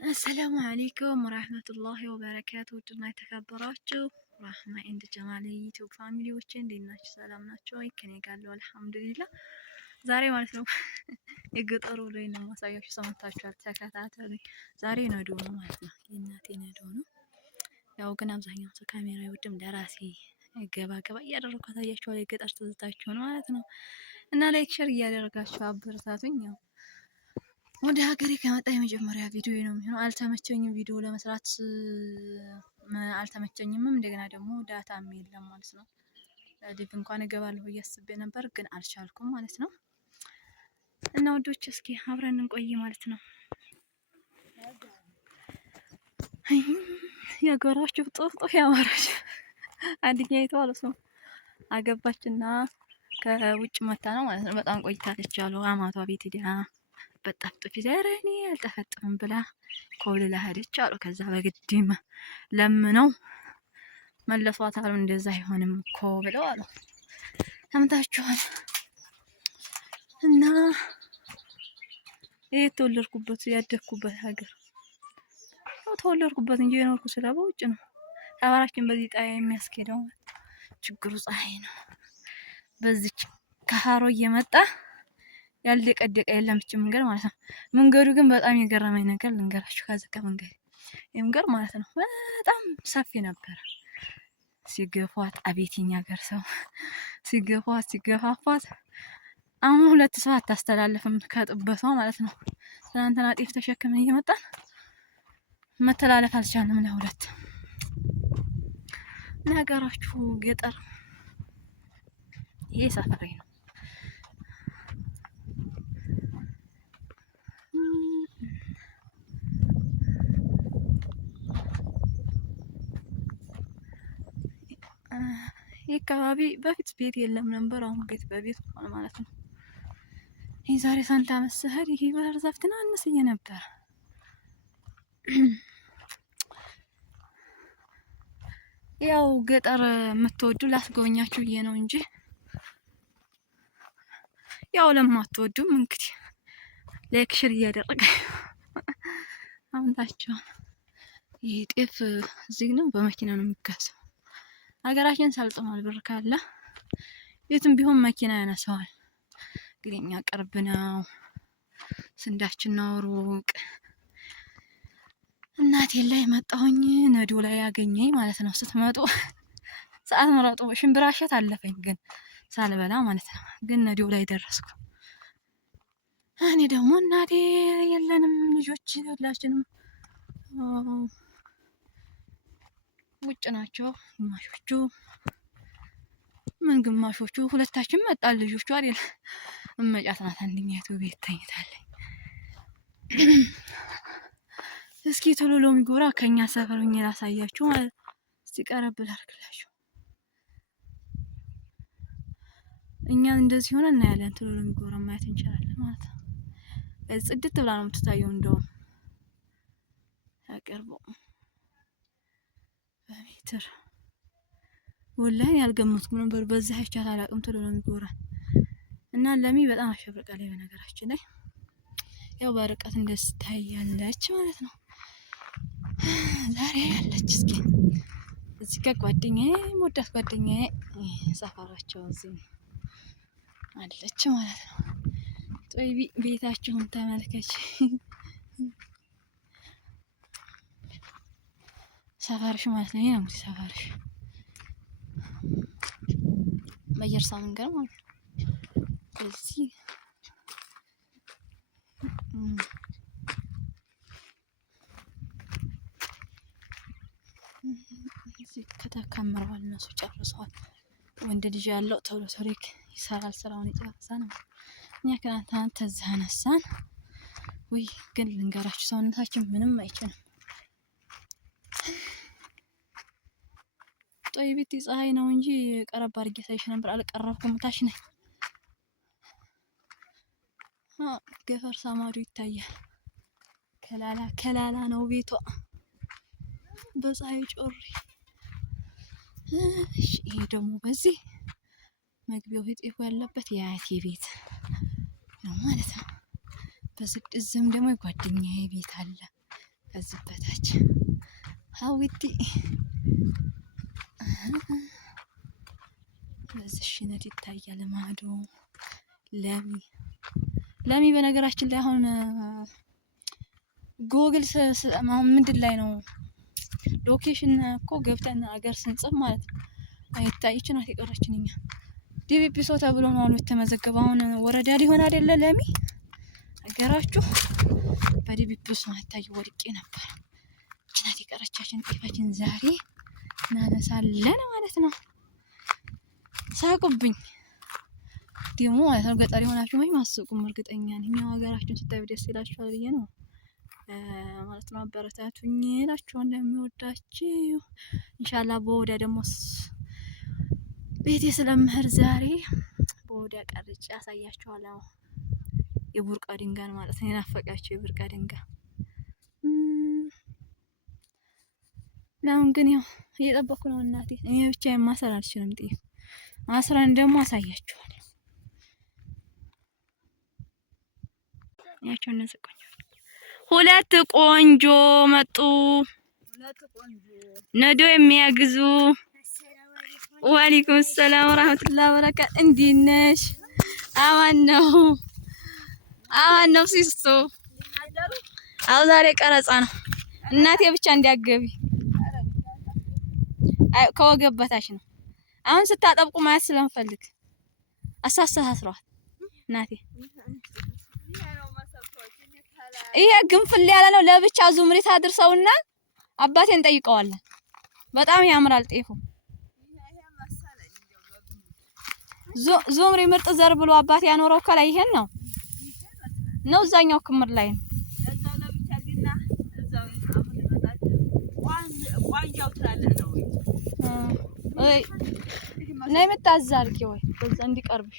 السلام عليكم ورحمة الله وبركاته ውድና የተከበራችሁ ራህማ ኤንድ ጀማል ዩቲዩብ ፋሚሊዎች እንዴት ናችሁ? ሰላም ናችሁ ወይ? ከኔ ጋር አለው አልሐምዱሊላህ። ዛሬ ማለት ነው የገጠሩ ላይ ነው ማሳያችሁ። ሰምታችኋል፣ ተከታተሉኝ። ዛሬ ነዶ ነው ማለት ነው፣ የእናቴ ነዶ ነው። ያው ግን አብዛኛው ሰው ካሜራ ይወድም ለራሴ ገባ እያደረኩ አሳያችኋለሁ። የገጠር ትዝታችሁን ማለት ነው። እና ላይክ ሼር እያደረጋችሁ አበረታቱኝ። ያው ወደ ሀገሬ ከመጣ የመጀመሪያ ቪዲዮ ነው የሚሆነው። አልተመቸኝም፣ ቪዲዮ ለመስራት አልተመቸኝም። እንደገና ደግሞ ዳታም የለም ማለት ነው። ሊቭ እንኳን እገባለሁ ብዬ አስቤ ነበር ግን አልቻልኩም ማለት ነው። እና ወዶች እስኪ አብረን እንቆይ ማለት ነው። የጎራችሁ ጦፍጦፍ ያማራች አንድኛ የተባለው ሰው አገባችና ከውጭ መታ ነው ማለት ነው። በጣም ቆይታለች ያለው አማቷ ቤት ሄዳ በጣፍጥፊ ዘረኒ አልተፈጥም ብላ ኮብልላ ሄደች አሉ። ከዛ በግድም ለምነው መለሷት አሉ። እንደዛ አይሆንም እኮ ብለው አሉ። ሰምታችኋል። እና የተወለድኩበት ያደግኩበት ሀገር ተወለድኩበት እንጂ የኖርኩ ስለ በውጭ ነው። ሰፈራችን በዚህ ጣያ የሚያስኬደው ችግሩ ፀሐይ ነው። በዚች ከሀሮ እየመጣ ያልደቀደቀ የለም እቺ መንገድ ማለት ነው። መንገዱ ግን በጣም የገረመኝ ነገር ልንገራችሁ። ከዚህ ከመንገድ የመንገድ ማለት ነው በጣም ሰፊ ነበር። ሲገፏት አቤትኛ ሀገር ሰው ሲገፋፏት አሁን ሁለት ሰው አታስተላልፍም ከጥበቷ ማለት ነው። ትናንትና ጤፍ ተሸክመን እየመጣን መተላለፍ አልቻልንም ለሁለት። ነገራችሁ ገጠር ይሄ ሰፈሬ ነው። ይህ አካባቢ በፊት ቤት የለም ነበር። አሁን ቤት በቤት ሆነ ማለት ነው። ይህ ዛሬ ሳንታ መስህር ይሄ ባህር ዛፍ ትናንስዬ ነበር። ያው ገጠር የምትወዱ ላስጎበኛችሁ ብዬ ነው እንጂ ያው ለማትወዱም እንግዲህ ላይክ ሼር እያደረገ አምታችሁ። ይሄ ጤፍ እዚህ ነው፣ በመኪና ነው የሚጋዘው። ሀገራችን ሰልጥኗል። ብር ካለ የትም ቢሆን መኪና ያነሳዋል። ግን እኛ ቅርብ ነው፣ ስንዳችን ነው ሩቅ። እናቴ ላይ መጣሁኝ ነዶ ላይ ያገኘኝ ማለት ነው። ስትመጡ ሰዓት መረጡ። ሽምብራ እሸት አለፈኝ ግን ሳልበላ ማለት ነው። ግን ነዶ ላይ ደረስኩ። እኔ ደግሞ እናቴ የለንም ልጆች ሁላችንም ውጭ ናቸው። ግማሾቹ ግማሾቹ ሁለታችን መጣል ልጆቹ አይደል። እመጫት ናት አንደኛይቱ ቤት ተኝታለች። እስኪ ቶሎ ሎሚ ጎራ ከኛ ሰፈር ሆኜ ላሳያችሁ ማለት እስቲ ቀረብ ላድርግላችሁ። እኛ እንደዚህ ሆነ እናያለን። ቶሎ ሎሚ ጎራ ማየት እንችላለን ማለት ነው። ጽድት ብላ ነው የምትታየው። እንደውም ያቀርበው በሜትር ወላሂ ያልገመትኩም ነበር። በዛ አይቻት አላቅም። ቶሎ ሎሚ ጎራ እና ለሚ በጣም አሸብርቃለች። በነገራችን ላይ ያው በርቀት እንደዚህ ታያለች ማለት ነው። ዛሬ ያለች እስኪ እዚህ ጋር ጓደኛዬ ሞዳት ጓደኛዬ ሰፈራቸው እዚህ አለች ማለት ነው። ጦይ ቤታችሁን ተመልከች። ሰፈርሽ ማለት ነው። ይሄ ነው እንግዲህ ሰፈርሽ በየርሳ መንገድ ማለት ነው። እዚህ ከተከመረዋል እነሱ ጨርሰዋል። ወንድ ልጅ ያለው ቶሎ ቶሎ ይሰራል፣ ስራውን ይጨርሳል። እኛ ከናንተ ተዛነሳን ወይ ግን ልንገራችሁ ሰውነታችን ምንም አይችልም። ጦይ ቤት ፀሐይ ነው እንጂ ቀረብ አድርጌ ሳይሽ ነበር። አልቀረብኩም፣ ታች ነኝ። ገፈር ሳማዱ ይታያል። ከላላ ነው ቤቷ በፀሐይ ጮሪ። ይሄ ደግሞ በዚህ መግቢያው ጤፉ ያለበት የአያቴ ቤት ነው ማለት ነው። በስድስት ደግሞ የጓደኛዬ ቤት አለ። ከዚህ በታች ሀዊቲ በዚህ ሽነት ይታያል። ማዶ ለሚ በነገራችን ላይ አሁን ጉግል ምንድን ላይ ነው ሎኬሽን እኮ ገብተን አገር ስንጽፍ ማለት ነው አይታይች ናት የቀረችን። እኛ ዲቢፒሶ ተብሎ ነው አሉ የተመዘገበው። አሁን ወረዳ ሊሆን አይደለ ለሚ አገራችሁ በዲቢፒሶ አይታይ ወድቄ ነበር። እቺ ናት የቀረቻችን። ጤፋችን ዛሬ እናነሳለን ማለት ነው። ሳቁብኝ ደግሞ ማለት ነው። ገጠር የሆናችሁ ወይ ማስቁም እርግጠኛ ነኝ። ያው ሀገራችሁን ስታዩ ደስ ይላችኋል ብዬ ነው ማለት ነው። አበረታቱኝ እላችኋለሁ እንደሚወዳችሁ ኢንሻአላህ። በወዲያ ደግሞ ቤቴ ስለምህር ዛሬ በወዲያ ቀርጬ ያሳያችኋለሁ። የቡርቃ ድንጋይ ማለት ነው። የናፈቃችሁ የቡርቃ ድንጋይ አሁን ግን ያው እየጠበኩ ነው እናቴ። እኔ ብቻዬን ማሰር አልችልም። ጤፍ አስራን ደግሞ አሳያችኋለሁ። ያቸው እነዚህ ቆንጆ ሁለት ቆንጆ መጡ። ነዶ የሚያግዙ ወአለይኩም ሰላም ወራህመቱላሂ ወበረካቱ። እንዴት ነሽ? አማን ነው ሲስቱ። አው ዛሬ ቀረጻ ነው እናቴ ብቻ እንዲያገቢ ከወገብ በታች ነው። አሁን ስታጠብቁ ማየት ስለምፈልግ አሳሳስሯል እናቴ። ይሄ ግንፍል ያለ ነው። ለብቻ ዙምሪት አድርሰውና አባቴን ጠይቀዋለን። በጣም ያምራል ጤፉ። ዙምሪ ምርጥ ዘር ብሎ አባቴ ያኖረው ከላይ ይሄን ነው እዛኛው ክምር ላይ ነው። ነይ የምታዛርጊ ወይ በዛ እንዲቀርብሽ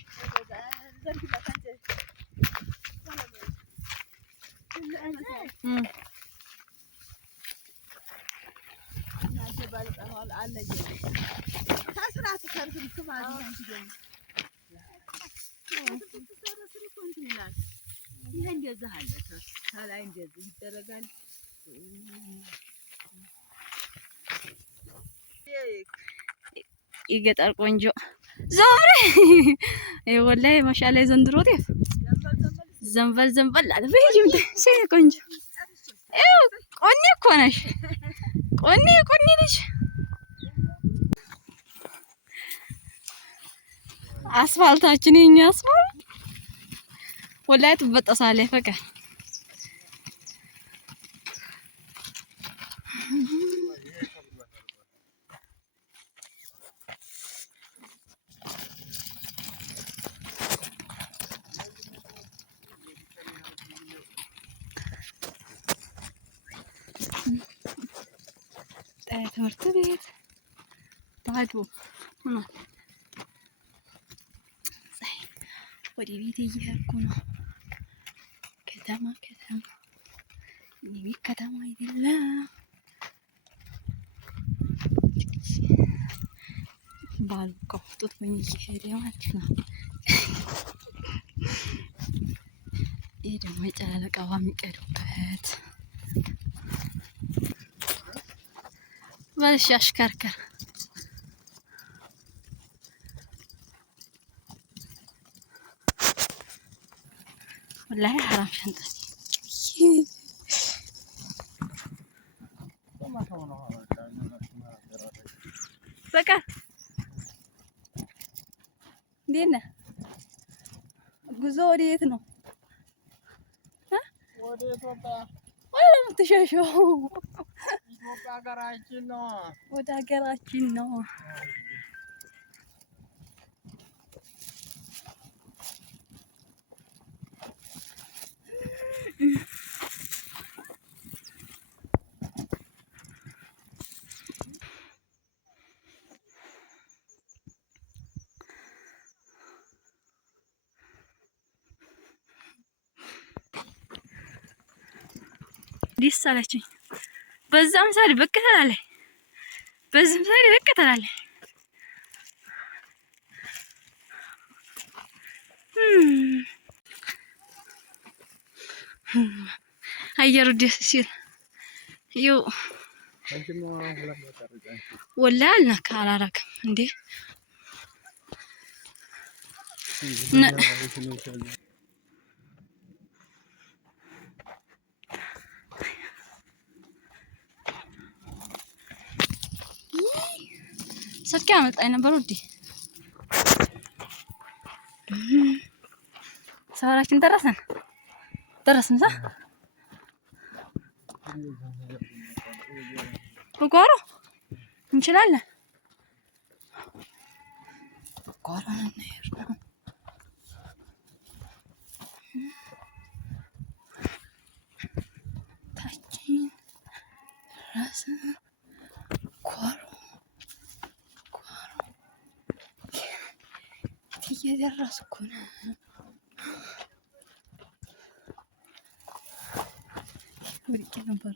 የገጠር ቆንጆ ዞምሪ ወላሂ ማሻአላ ዘንድሮ ጤፍ ዘንበል አለ። በይም ሲል ቆንጆ ቆኒ እኮ ነሽ። ቆኒ ልጅ አስፋልታችን የኛ አስፋልት ወላሂ ትበጠሳለች። ፈቀር ትምህርት ቤት ባዶ ሆኗል። ወደ ቤት እየሄድኩ ነው። ከተማ የቤት ከተማ አይደለም። ባሉ ከፍቶት ምን እየሄደ ማለት ነው። ይሄ ደግሞ የጨለቃዋ የሚቀዱበት በልሽ አሽከርከር ወላሂ ሐራም ሸንጣ በቃ እንዴት ነህ? ጉዞ ወዴት ነው? ወደ ኢትዮጵያ። ወደ የምትሸሸው? ኢትዮጵያ ሀገራችን ነው። ወደ ሀገራችን ነው። ዲስ አለችኝ። በዛም ሳይድ ብቅ ትላለች፣ በዚህም ሳይድ ብቅ ትላለች። አየሩ ደስ ሲል يو ولا لك على رقم عندي سلك عملت أنا برودي سوالك درسن صح وقارو እንችላለን ቋራን እንሄድ ነው ታችን ራስ ቋሮ እየደረስኩ ነው ወድቄ ነበር